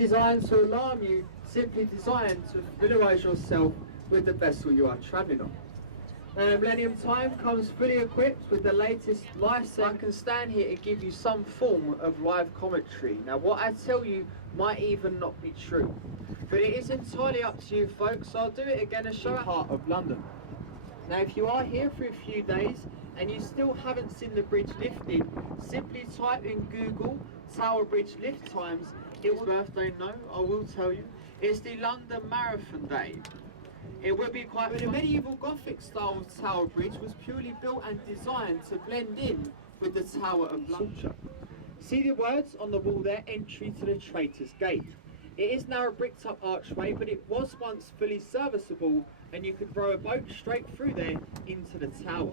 designed to alarm you, simply designed to familiarise yourself with the vessel you are travelling on. Now, Millennium Time comes fully equipped with the latest live. I can stand here and give you some form of live commentary. Now, what I tell you might even not be true, but it is entirely up to you, folks. I'll do it again and show the heart of London. Now, if you are here for a few days and you still haven't seen the bridge lifted, simply type in Google Tower Bridge lift times. It's birthday, no, I will tell you. It's the London Marathon Day. It would be quite. The medieval Gothic style Tower Bridge was purely built and designed to blend in with the Tower of London. See the words on the wall there, entry to the Traitor's Gate. It is now a bricked up archway, but it was once fully serviceable and you could row a boat straight through there into the tower.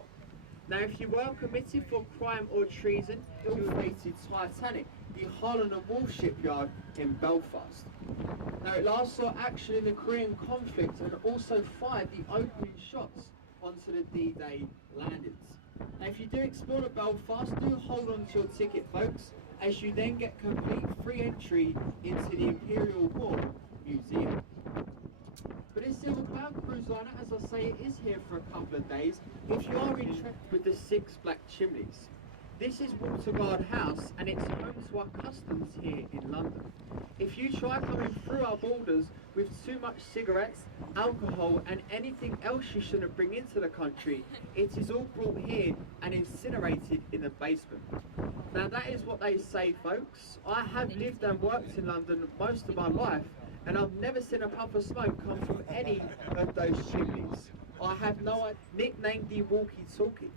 Now, if you were committed for crime or treason, ill-fated Titanic, the Holland and Wolff shipyard in Belfast. Now, it last saw action in the Korean conflict and also fired the opening shots onto the D-Day landings. Now, if you do explore the Belfast, do hold on to your ticket, folks, as you then get complete free entry into the Imperial War Museum. But this Silver Cloud cruise liner, as I say, it is here for a couple of days. If you are interested with the 6 black chimneys, this is Waterguard House and it's home to our customs here in London. If you try coming through our borders with too much cigarettes, alcohol and anything else you shouldn't bring into the country, it is all brought here and incinerated in the basement. Now, that is what they say, folks. I have lived and worked in London most of my life and I've never seen a puff of smoke come from any of those chimneys. I have nicknamed the walkie-talkie.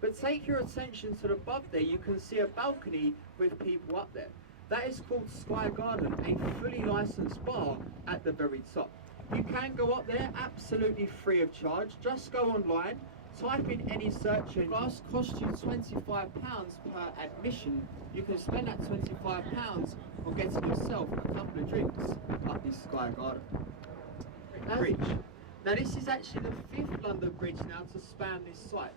But take your attention to the above there, you can see a balcony with people up there. That is called Sky Garden, a fully licensed bar at the very top. You can go up there absolutely free of charge. Just go online, type in any search and class, costs you £25 per admission. You can spend that £25 on getting yourself a couple of drinks up this Sky Garden. Bridge. Now, this is actually the 5th London bridge now to span this site.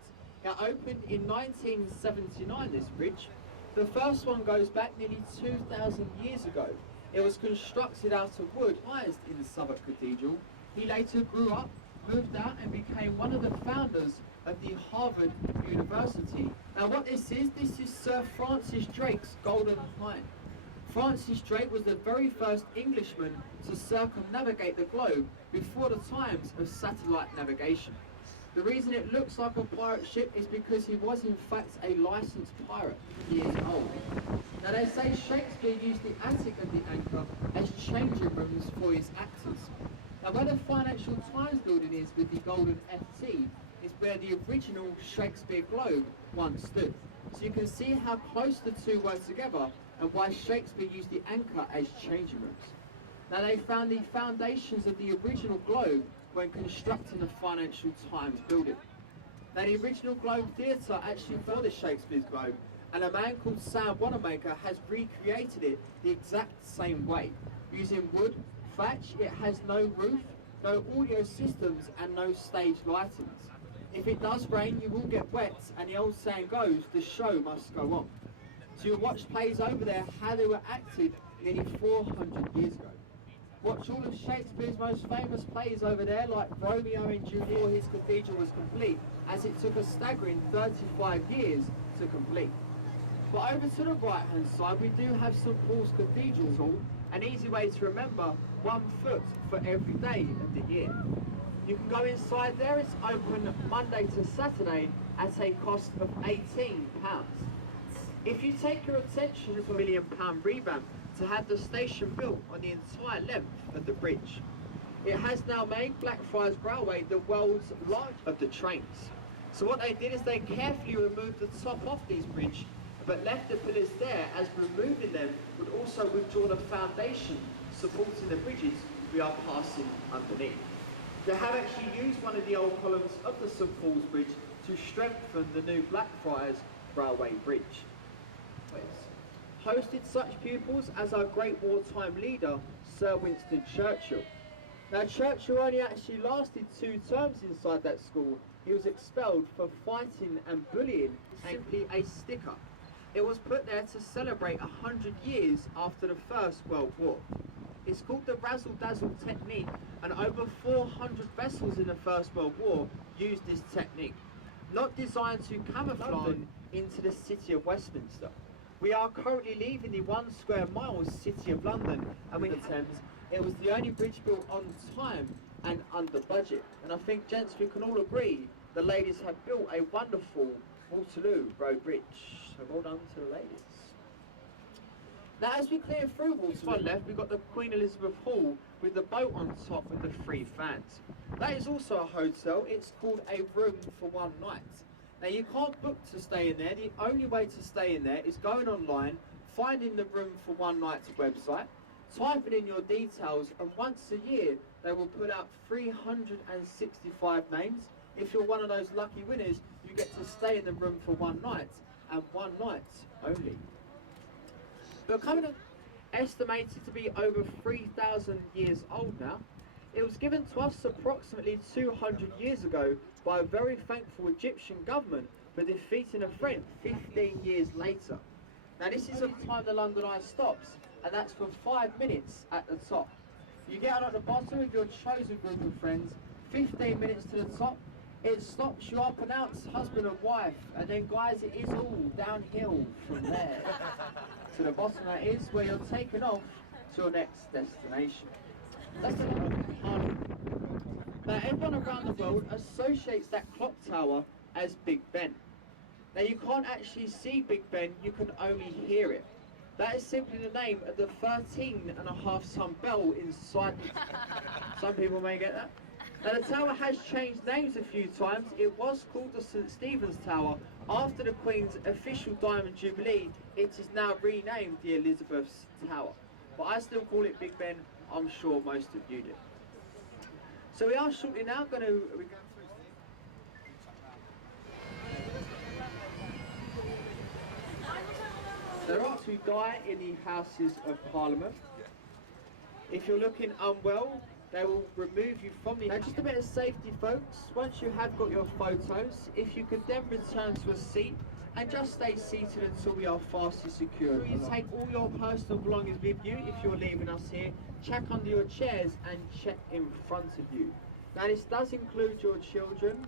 It opened in 1979, this bridge. The first one goes back nearly 2,000 years ago. It was constructed out of wood, housed in the Southwark Cathedral. He later grew up, moved out and became one of the founders of the Harvard University. Now, what this is Sir Francis Drake's Golden Hind. Francis Drake was the very first Englishman to circumnavigate the globe before the times of satellite navigation. The reason it looks like a pirate ship is because he was in fact a licensed pirate years old. Now, they say Shakespeare used the attic of the Anchor as changing rooms for his actors. Now, where the Financial Times building is with the Golden FT is where the original Shakespeare Globe once stood. So you can see how close the two were together and why Shakespeare used the Anchor as changing rooms. Now, they found the foundations of the original Globe when constructing the Financial Times building. Now, the original Globe Theatre actually for the Shakespeare's Globe, and a man called Sam Wanamaker has recreated it the exact same way. Using wood, thatch, it has no roof, no audio systems and no stage lightings. If it does rain, you will get wet, and the old saying goes, the show must go on. So you'll watch plays over there how they were acted nearly 400 years ago. Watch all of Shakespeare's most famous plays over there, like Romeo and Juliet, before his cathedral was complete, as it took a staggering 35 years to complete. But over to the right hand side, we do have St Paul's Cathedral Hall, an easy way to remember, 1 foot for every day of the year. You can go inside there, it's open Monday to Saturday at a cost of £18. If you take your attention to a £1 million revamp to have the station built on the entire length of the bridge. It has now made Blackfriars Railway the world's largest of the trains. So what they did is they carefully removed the top off this bridge, but left the pillars there, as removing them would also withdraw the foundation supporting the bridges we are passing underneath. They have actually used one of the old columns of the St Paul's Bridge to strengthen the new Blackfriars Railway Bridge. Hosted such pupils as our great wartime leader, Sir Winston Churchill. Now, Churchill only actually lasted 2 terms inside that school. He was expelled for fighting and bullying, simply a sticker. It was put there to celebrate 100 years after the First World War. It's called the razzle-dazzle technique, and over 400 vessels in the First World War used this technique. Not designed to camouflage into the city of Westminster. We are currently leaving the 1 square mile city of London, and with the Thames, it was the only bridge built on time and under budget. And I think, gents, we can all agree the ladies have built a wonderful Waterloo Road Bridge. So well done to the ladies. Now, as we clear through Waterloo, on left, we've got the Queen Elizabeth Hall with the boat on top with the 3 fans. That is also a hotel. It's called a room for 1 night. Now, you can't book to stay in there. The only way to stay in there is going online, finding the room for 1 night's website, typing in your details, and once a year they will put out 365 names. If you're one of those lucky winners, you get to stay in the room for 1 night, and 1 night only. But coming up, estimated to be over 3,000 years old now, it was given to us approximately 200 years ago by a very thankful Egyptian government for defeating a French 15 years later. Now, this is the time the London Eye stops, and that's for 5 minutes at the top. You get out at the bottom with your chosen group of friends, 15 minutes to the top, it stops, you are pronounced husband and wife, and then guys, it is all downhill from there. To the bottom, that is where you're taken off to your next destination. That's the Parliament. Now, everyone around the world associates that clock tower as Big Ben. Now, you can't actually see Big Ben, you can only hear it. That is simply the name of the 13.5-ton bell inside. Some people may get that. Now, the tower has changed names a few times. It was called the St Stephen's Tower. After the Queen's official Diamond Jubilee, it is now renamed the Elizabeth's Tower. But I still call it Big Ben. I'm sure most of you do. So we are shortly now going to... There are to die in the Houses of Parliament. If you're looking unwell, they will remove you from the... Now, just a bit of safety, folks. Once you have got your photos, if you could then return to a seat and just stay seated until we are fastly secured. You take all your personal belongings with you if you're leaving us here. Check under your chairs and check in front of you. Now, this does include your children,